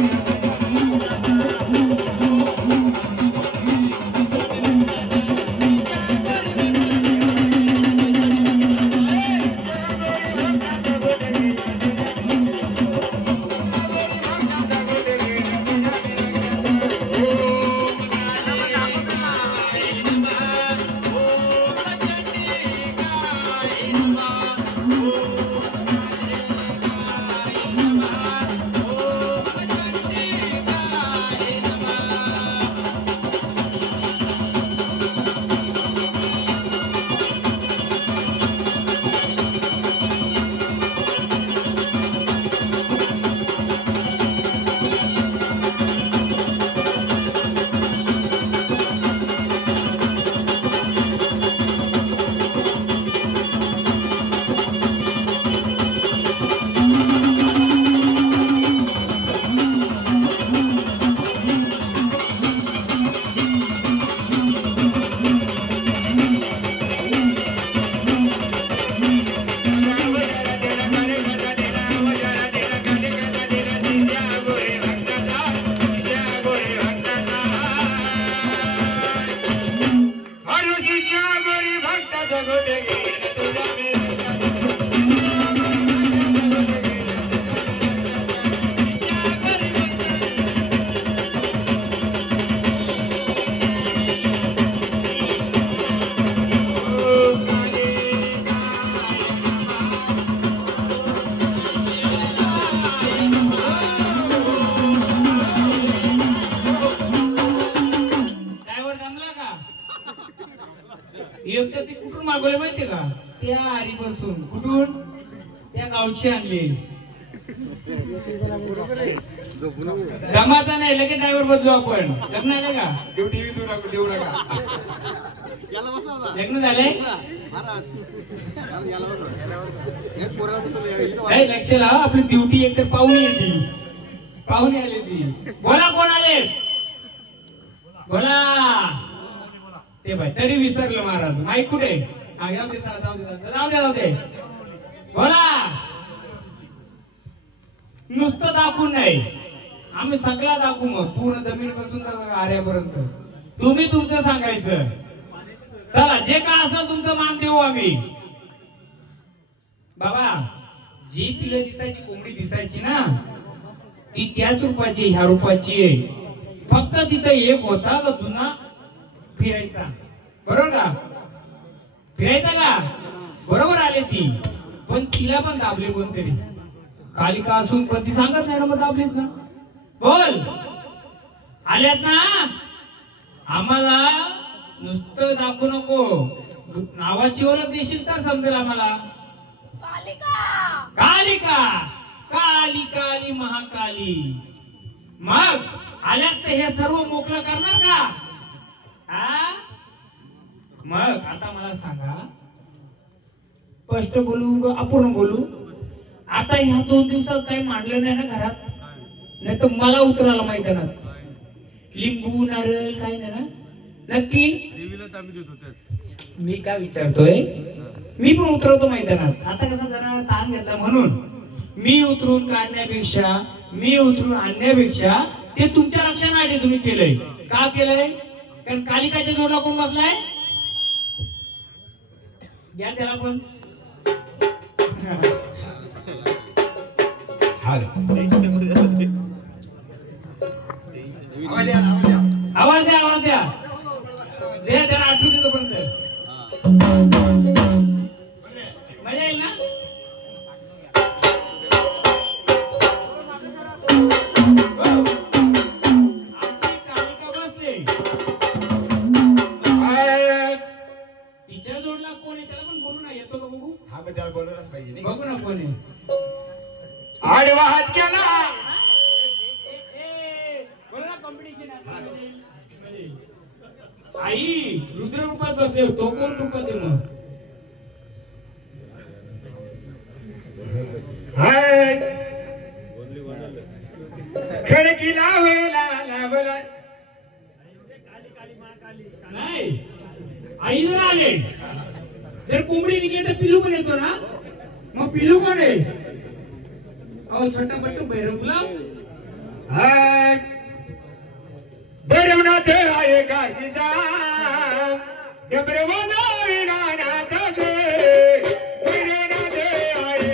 ते कुठून मागवले माहितीये का? त्या हरिपासून. कुठून? त्या गावची आणली. जमाचा नाही, लगेच ड्रायव्हर बदलू आपण. लग्न आले का? देऊ नका. लग्न झालंय? लक्ष लावा, आपली ड्युटी एकतर पाहुणी येते, पाहुणे आले ती. बोला कोण आले? बोला. ते बाय तरी विसरलं महाराज. माईक कुठे? हा जाऊ दे जाऊ दे. बोला. नुसतं दाखवून नाही, आम्ही सगळा दाखवू. मग पूर्ण जमीन पासून आर्यापर्यंत तुम्ही तुमचं सांगायचं. चला जे काय असेल तुमचं मान देऊ आम्ही. बाबा जी पिलं दिसायची कोंबडी दिसायची ना ती त्याच रूपाची ह्या रूपाची आहे. फक्त तिथं एक होता का जुना फिरायचा, बरोबर का? फिरायचा का? बरोबर आले ती, पण तिला पण दाबले कोणतरी. कालिका असून पण ती सांगत नाही ना मग दाबलेत ना. बोल आल्यात ना. आम्हाला नुसतं दाखवू नको, नावाची ओळख देशील तर समजेल आम्हाला. कालिका, काली काली महाकाली. मग आल्यात तर हे सर्व मोकळं करणार का? हा मग आता मला सांगा, स्पष्ट बोलू का अपूर्ण बोलू? आता ह्या 2 दिवसात काही मांडलं नाही ना घरात, नाही तर मला उतरायला मैदानात लिंबू नारळ काही नाही ना? नक्की मी काय विचारतोय, मी पण उतरवतो मैदानात. आता कसं जरा ताण घेतला म्हणून मी उतरून काढण्यापेक्षा, मी उतरून आणण्यापेक्षा ते तुमच्या रक्षणासाठी तुम्ही केलंय. का केलंय? कारण कालिकाच्या जोडला कोण बसलाय? या त्याला पण आवाज द्या, आवाज द्या, द्या त्याला आठवू देतो पर्यंत मजा येईल ना. तिच्या जोडला कोण आहे त्याला पण बोलू ना. येतो का बघू? हा पण त्याला बोलवलंच पाहिजे. बघू ना कोण आहे. आडवा हात केला. बोला ना कॉम्पिटिशन आई रुद्र रूपात बसले, तो कोण रूपात आहे मग? खडकीला वेला लावला नाही. आई जर आले, जर कोंबडी निघली तर पिल्लू पण येतो ना. मग पिल्लू कोण आहे? अहो छोटा बट्टू भैरव गुलाब. भैरवनाथ आहे काशीचा, डबरवाला विनानाथ गे. भैरवनाथ आहे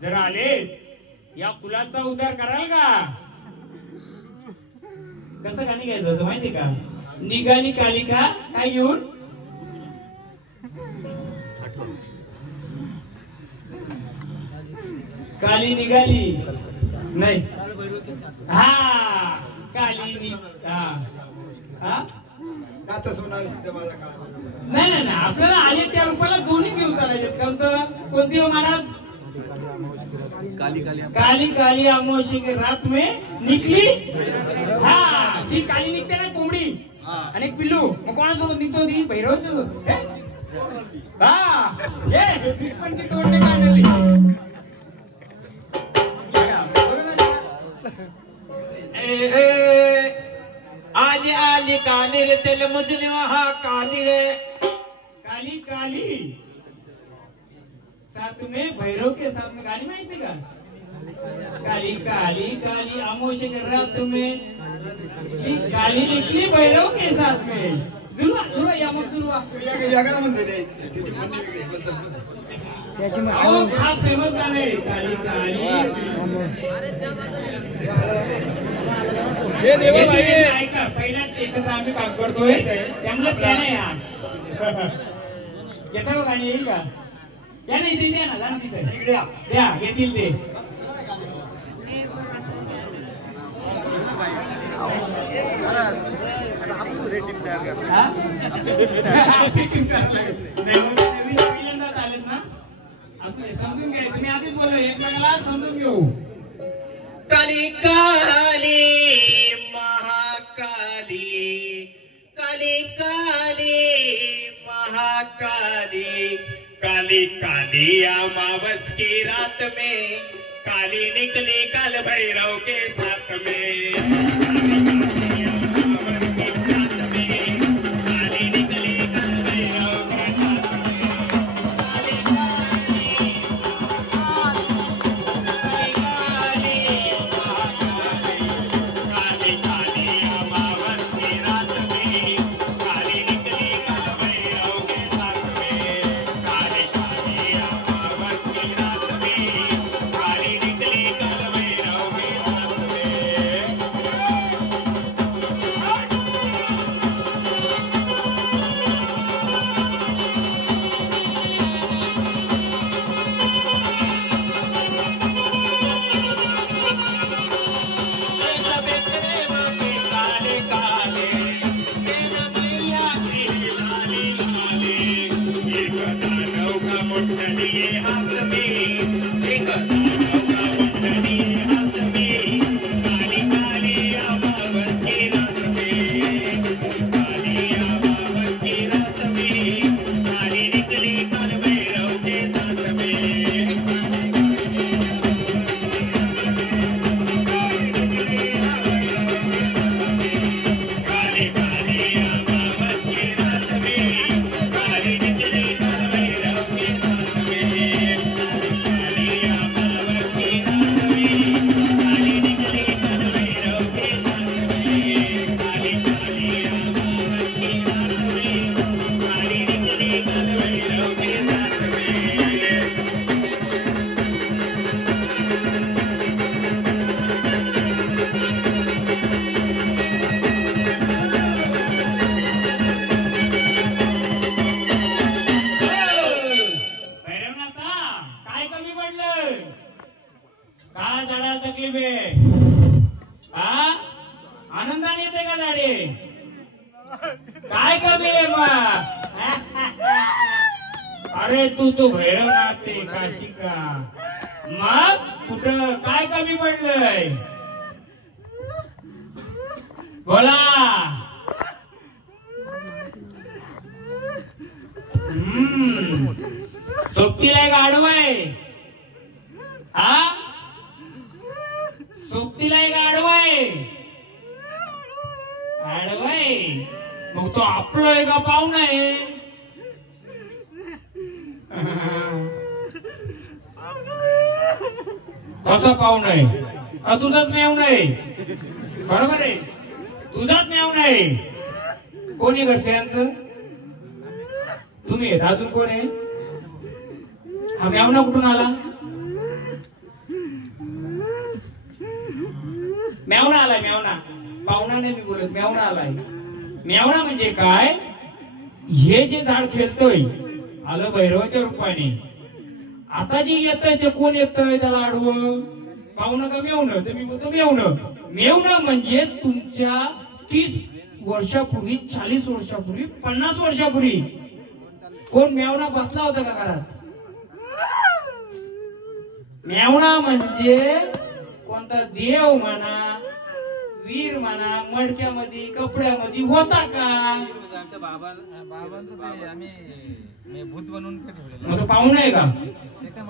जर आले या कुलाचा उद्धार कराल का? कसं गाणी घ्यायचं होतं माहिती का? निघाली कालिका काय घेऊन? काली निघाली नाही, हा काली नाही नाही नाही, आपल्याला आले त्या रूपाला दोन्ही घेऊन चालायचे. कोणती हो महाराज? काली काली अमावस्या के रात में निकली. हा ती काली निघते ना कोंबडी आणि पिल्लू. मग कोणासोबत निघतो ती? भैरवच. हा ये पण ती तोडणे काढली आली आली काली रे तेल मुजली हा काली रे काली काली साथ में भैरव के साथ में गाली माहिती का काली काली काली अमोशे के रात में काली निकली भैरव के साथ में जुलवा जुलवा या मग जुलवा यागडा म्हणते त्याची अहो खास फेमस गाणं आहे काली काली हे देवा भाई ऐका पहिल्याच एकत्र आम्ही काम करतोय त्यामुळे त्या नाही येतं का गाणी येईल का या नाही इथे द्या ना जा तिथे इकडे या. द्या घेतील ते पहिल्यांदाच आलेत ना असं समजून घ्यायचं तुम्ही आधीच बोललो एकमेकाला समजून घेऊ काली काली महाकाली काली काली महाकाली काली काली अमावस की रात में काली निकली काल भैरव के साथ में काली अमावस की रात में काली निकली काल भैरव के साथ में काली काली काली काली अमावस की रात में काली निकली काल भैरव के साथ में काली काली अमावस की रात में काली निकली काल भैरव के साथ में काले काले तेरा मैया की लाली लाली एक दानव का मुंडली हाथ में एक दानव का मुंडली हाथ में काली काली अमावस की रात में काली अमावस की रात में काली निकली काल भैरव के साथ में काली काली अमावस की रात में काली निकली काल भैरव के साथ में काली अमावस की रात में काली निकली काल भैरव के साथ में काली काली अमावस की रात में काली निकली काल भैरव के साथ में भैरवनाथा काय कमी पडलं काय झाडाला तकलीफ आहे हा आनंदाने येते का झाडे काय कमी आहे मग अरे तू तो भैरवनाथ आहे काशी का मग कुठं काय कमी पडलंय बोला सोबतीला एक आडवा आहे हा सोबतीला एक आडवा आहे आडवा आहे मग तो आपलं आहे का पाहुणा आहे कसा पाहुणा आहे का तुझाच मेवणा आहे बरोबर आहे तुझाच मेवणा आहे कोणी घरचे यांचं तुम्ही आहेत अजून कोण आहे हा मेवणा कुठून आला मेवणा आलाय मेवणा पाहुणा नाही मी बोलत मेवणा आलाय मेवणा म्हणजे काय हे जे झाड खेळतोय आलं भैरवाच्या रूपाने आता जे येतंय ते कोण येतंय त्याला आडवं पाहुणं का मेवणं तर मी बोलतो मेवणं मेवणं म्हणजे तुमच्या 30 वर्षापूर्वी 40 वर्षापूर्वी 50 वर्षापूर्वी कोण मेवणा बसला होता का घरात मेवणा म्हणजे कोणता देव म्हणा वीर म्हणा मडक्यामध्ये कपड्यामध्ये होता का आमच्या बाबांचं ते आम्ही मी भूत बनवून ते ठेवलेलं. मग तो पाहुणा आहे का? ते काय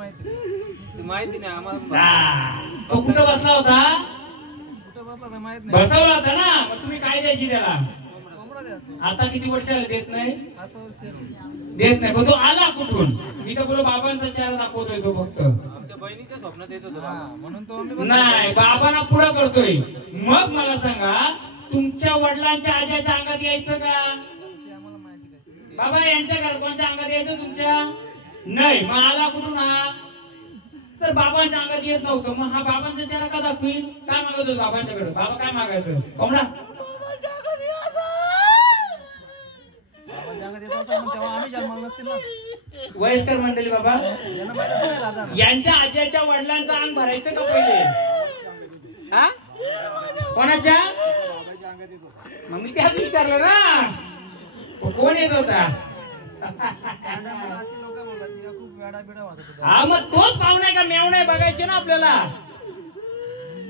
माहिती नाही आम्हाला. तो कुठं बसला होता? कुठं बसला ते माहित नाही. बसवला होता ना, मग तुम्ही काय द्यायची त्याला? कोंबडा द्यायचा. आता किती वर्षाला देत नाही? असं देत नाही. पण तो आला कुठून? मी तर बोलो बाबांचा चेहरा दाखवतोय तो फक्त. आमच्या बहिणीच्या स्वप्नात येत होतो म्हणून तो आम्ही नाही, बाबांना पुढं करतोय. मग मला सांगा, तुमच्या वडिलांच्या आज्याच्या अंगात यायचं का? आम्हाला माहिती काय. बाबा यांच्या घरात कोणच्या अंगात यायचं तुमच्या? नाही. मग आला कुठून हा? तर बाबांच्या अंगात येत नव्हतं. मग हा बाबांचा चेहरा का दाखवील? काय मागत होत बाबांच्याकडे? बाबा काय मागायचं? कोंबडा वयस्कर मंडळी बाबा, यांच्या आज्याच्या वडिलांचं अंग भरायचं का पहिले? हा? कोणाच्या? मग मी त्याच विचारलं ना, कोण येत होता? हा, मग तोच पाहुणा का मेवणा बघायचे ना आपल्याला.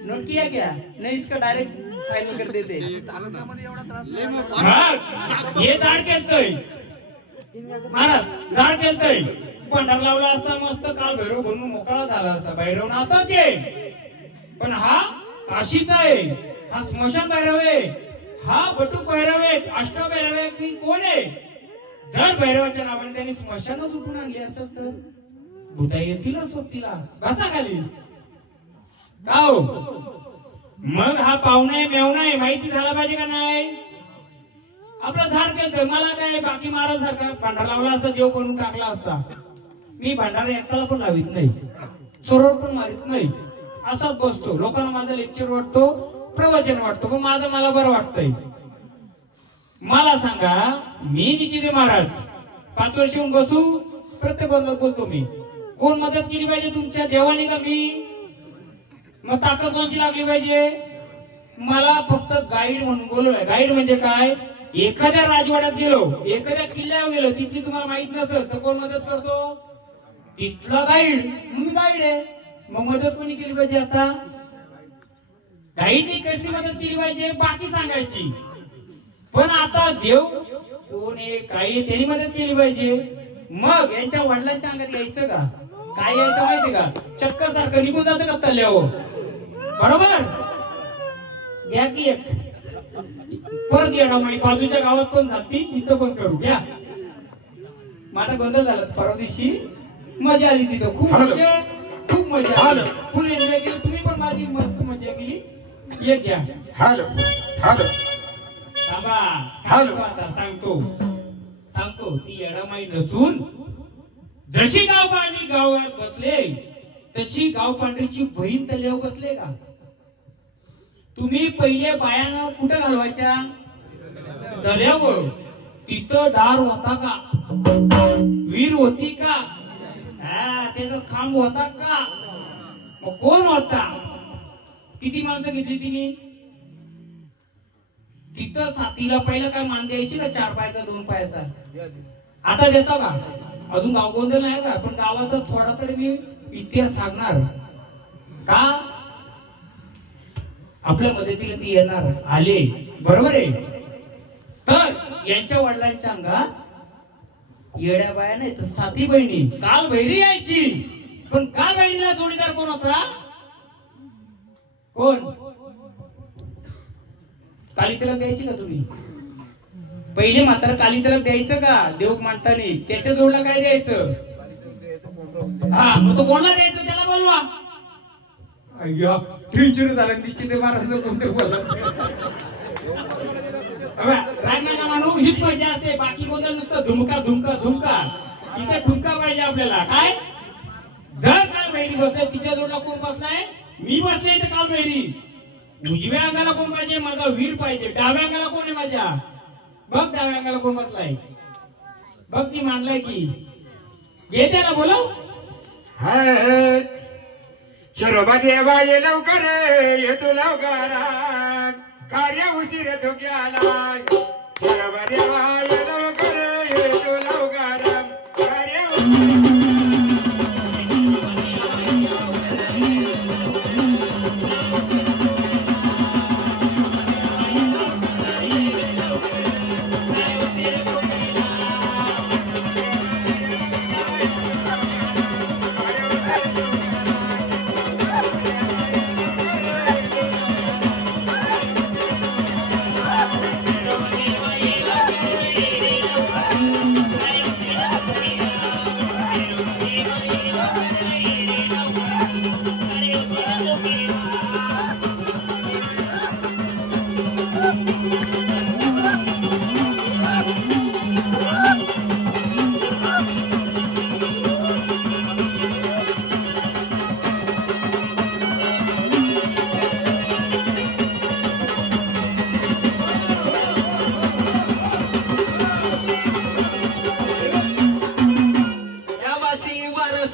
नोट किया क्या? नाही इसका डायरेक्ट फायनल कर देते. हे झाड केलतोय महाराज, झाड केलतोय. भांडार लावला असता मस्त काल भैरव बनून मोकळा झाला असता. भैरव नाताच आहे, पण हा काशीचा आहे, हा स्मशान भैरव आहे, हा बटूक भैरव आहे, अष्ट भैरव आहे की कोण आहे? जर भैरवाच्या नावाने त्यांनी स्मशानच उठून आणली असेल तर भूता येतीलच सोबतीला. बसा खाली का हो? मग हा पाहुणा मेवणा आहे माहिती झाला पाहिजे का नाही? आपलं झाड केलं. मला काय बाकी महाराज सारखा भांडार लावला असता, देव बनवून टाकला असता. मी भांडार एकट्याला पण लावित नाही, चोरोड पण मारित नाही, असाच बसतो. लोकांना माझं लेक्चर वाटतो, प्रवचन वाटतो, पण माझं मला बरं वाटतंय. मला सांगा, मी निचिते महाराज 5 वर्ष होऊन बसू, प्रत्येक बोलतो मी. कोण मदत केली पाहिजे तुमच्या? देवाने का मी? मग ताकद कोणची लागली पाहिजे? मला फक्त गाईड म्हणून बोलवलंय. गाईड म्हणजे काय? एखाद्या राजवाड्यात गेलो, एखाद्या किल्ल्यावर गेलो, तिथली तुम्हाला माहित नसेल तर कोण मदत करतो? तिथला गाईड. मी गाईड आहे. मग मदत कोणी केली पाहिजे? आता गाईडने कसली मदत केली पाहिजे बाकी सांगायची, पण आता देव कोण आहे काय आहे त्यांनी मदत केली पाहिजे. मग यांच्या वडिलांच्या अंगात यायचं का? काय यायचं माहिती का? चक्कर सारखं निघून जातं का तल्यावर? बरोबर घ्या की एक परत येणार. म्हणजे बाजूच्या गावात पण झाली, इथं पण करू घ्या. माझा गोंधळ झाला. परवा दिवशी मजा आली तिथं, खूप म्हणजे खूप मजा आली, फुल एन्जॉय केली. तुम्ही पण माझी मस्त मजा केली. एक घ्या. हॅलो हॅलो बाबा सांगतो, आता सांगतो ती येडामाई नसून जशी गाव पांढरी गावात बसले तशी गाव पांढरीची बहीण तल्यावर बसले का? तुम्ही पहिले बायानं कुठं घालवायच्या? तल्यावर. तिथं डार होता का? वीर होती का? त्याचा खांब होता का? मग कोण होता? किती माणसं घेतली तिने? तिथं साथीला पहिलं काय मान द्यायची ना? 4 पायाचा 2 पायाचा. आता देता का? अजून गाव गोंधळ नाही का? पण गावाचा थोडा तरी मी इतिहास सांगणार का? आपल्या मदतीला ती येणार आले, बरोबर आहे. तर यांच्या वडिलांच्या अंगात येड्या बाया नाही तर साथी बहिणी. काल भैरी यायची, पण काल बहिणीला जोडीदार कोण होता? कोण? काली तिलक द्यायची का तुम्ही? पहिले मात्र काली तिलक द्यायचं का? देव मांडताना त्याच्या जोडला काय द्यायचं? हा, मग तो कोणाला द्यायचं त्याला बोलवा. अय्या टेन्शन झालं. निश्चित महाराज कोणते बोलत रामायणा मानू हीच मजा असते. बाकी कोणतं नुसतं धुमका धुमका धुमका. इथे ठुमका पाहिजे आपल्याला. काय? जर काल बहिरी बसले, तिच्या जोडला कोण बसलाय? मी बसले तर काल बहिरी. उजव्या अंगाला कोण पाहिजे? माझा वीर पाहिजे. डाव्या अंगाला कोण आहे माझ्या? बघ डाव्या अंगाला कोण बसलाय? बघ ती मांडलाय की घे त्याला बोलव. शरोबा देवा ये लवकर, येतो लवकर, कार्य उशीर धोक्याला. शरोबा देवा ये लवकर, येतो लवकर, कार्य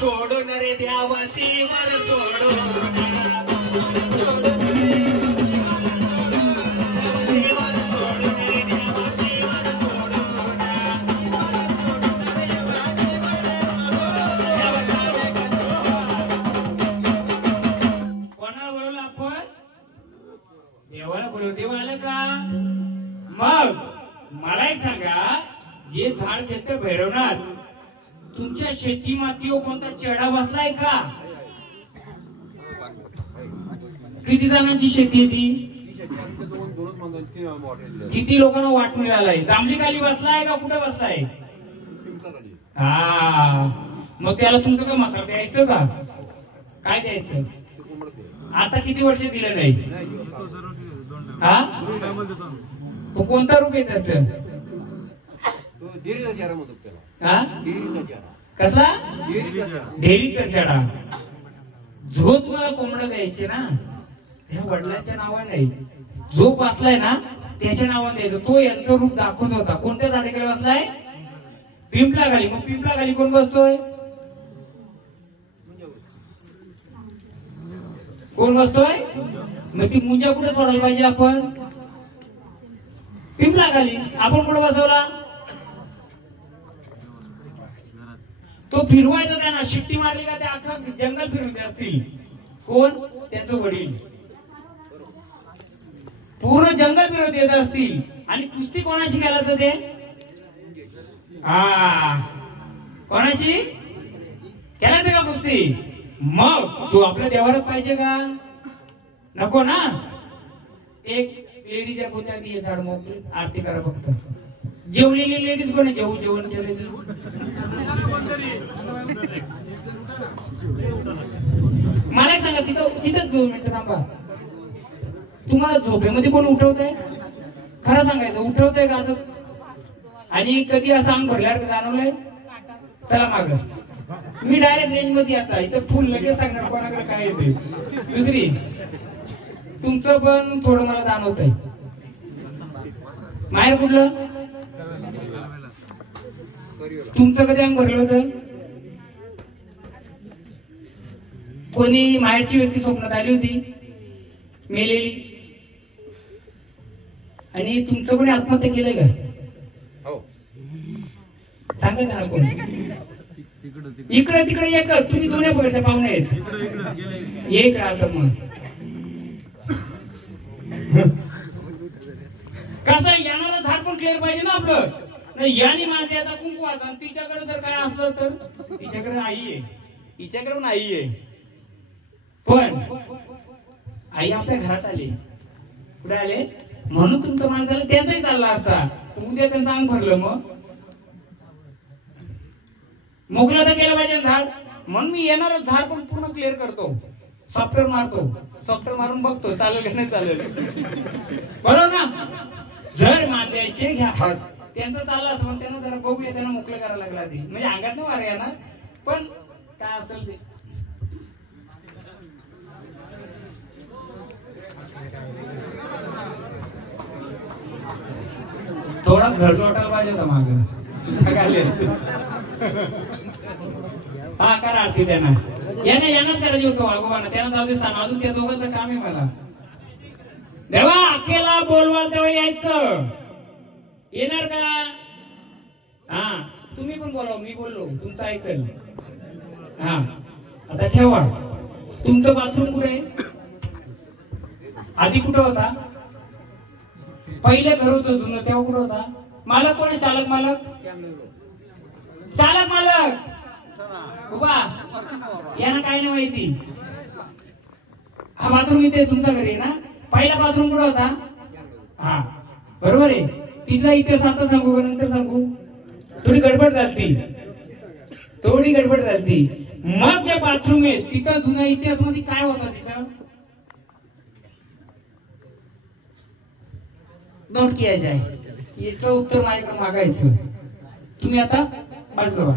सोडून रे द्यावाशीवर सोडून कोणाला बोलवलं आपण? देवाला बोलवलं. देव आलं का? मग मला एक सांगा, जे झाड घेतं भैरवनाथ, तुमच्या शेती मातीवर कोणता चेडा बसलाय का? किती जणांची शेती आहे ती? किती लोकांना वाट मिळालाय? जांभळी खाली बसलाय का कुठे बसलाय? हा, मग त्याला तुमचं काय म्हातार द्यायचं का? काय द्यायचं? आता किती वर्ष दिलं नाही? हा, तो कोणता रूप आहे त्याचं? हा, कसला? ढेरीचा चढा. जो तुम्हाला कोंबडा द्यायचे ना, त्या वडिलांच्या नावाने नाही, जो बसलाय ना त्याच्या नावाने द्यायचं. तो यांचं रूप दाखवत होता. कोणत्या झाडाखाली बसलाय? पिंपला खाली. मग पिंपला खाली कोण बसतोय? कोण बसतोय? मग ती मुंजा कुठे सोडायला पाहिजे आपण? पिंपला खाली. आपण कुठे बसवला? तो फिरवायचा त्यांना. शिट्टी मारली का ते अख्खा जंगल फिरून दे असतील. कोण? त्याचं वडील. पूर्ण जंगल फिरवत येत असतील. आणि कुस्ती कोणाशी घालायचं ते? हा, कोणाशी केलायचं का कुस्ती? मग तू आपल्या देवालाच पाहिजे का? नको ना. एक लेडीच्या गोत्यात ये झाड मोकळी आरती करा फक्त. जेवलेली लेडीज कोण आहे? जेवण केलेली मला सांगा. तिथं 2 मिनिटं थांबा. तुम्हाला झोपेमध्ये कोण उठवतंय? खरं सांगायचं, उठवतंय का असं? आणि कधी असं अंग भरल्यावर का जाणवलंय? चला माग. मी डायरेक्ट रेंज मध्ये आता इथं फुल लगेच सांगणार कोणाकडे काय येते. दुसरी, तुमचं पण थोडं मला जाणवत आहे. माहेर कुठलं? तुमचं कधी अंग भरलं होतं? कोणी माहेरची व्यक्ती स्वप्नात आली होती मेलेली? आणि तुमचं कोणी आत्महत्या केलंय का? सांगा ना कोण? इकडे तिकडे एक. तुम्ही दोन्ही पकडता पाहुणे आहेत. एक राहत. मग कसं येणारं झाड पण क्लिअर पाहिजे ना आपलं. नाही याने माझ्या आता कुंकवाचा. तिच्याकडे जर काय असलं तर तिच्याकडे आई आहे. तिच्याकडे पण आई आहे. पण आई आपल्या घरात आली. कुठे आले? म्हणून तुमचं मान झालं. त्याचाही चालला असता. उद्या त्यांचं अंग भरलं मग मोकळं तर केलं पाहिजे झाड. म्हणून मी येणार झाड पण पूर्ण क्लिअर करतो. सॉफ्टवेअर मारतो. सॉफ्टवेअर मारून बघतो चालेल की नाही चालेल. बरोबर ना? जर मान द्यायचे घ्या. त्यांचं चाललं असं मग त्यांना जरा बघूया. त्यांना मोकळं करायला लागला आधी. म्हणजे अंगात नाही वारा येणार. पण काय असेल ते. थोडा घर लोटायला पाहिजे होता माग. हा करा आरती त्यांना. यांनाच करायची होतं वागोबाना. त्यांना जाऊ दे स्थान. अजून त्या दोघांचं काम आहे मला. देवा अकेला बोलवाल तेव्हा यायचं. येणार का? हा, तुम्ही पण बोलाव. मी बोललो तुमचं ऐकल. हा, आता ठेवा. तुमचं बाथरूम कुठे? आधी कुठं होता? पहिलं घर होतं जुनं तेव्हा कुठं होता? मालक कोण आहे? चालक मालक? चालक मालक बाबा यांना काय नाही माहिती. हा बाथरूम इथे तुमच्या घरी आहे ना. पहिला बाथरूम कुठं होता? हा बरोबर आहे. तिथला इतिहास आता सांगू का नंतर सांगू? थोडी गडबड झाली. मग जे बाथरूम आहे तिथं जुन्या इतिहास मध्ये काय होता तिथं? नोट किया जाय. याचं उत्तर माझ्याकडे मागायचं. तुम्ही आता बाजूला व्हा.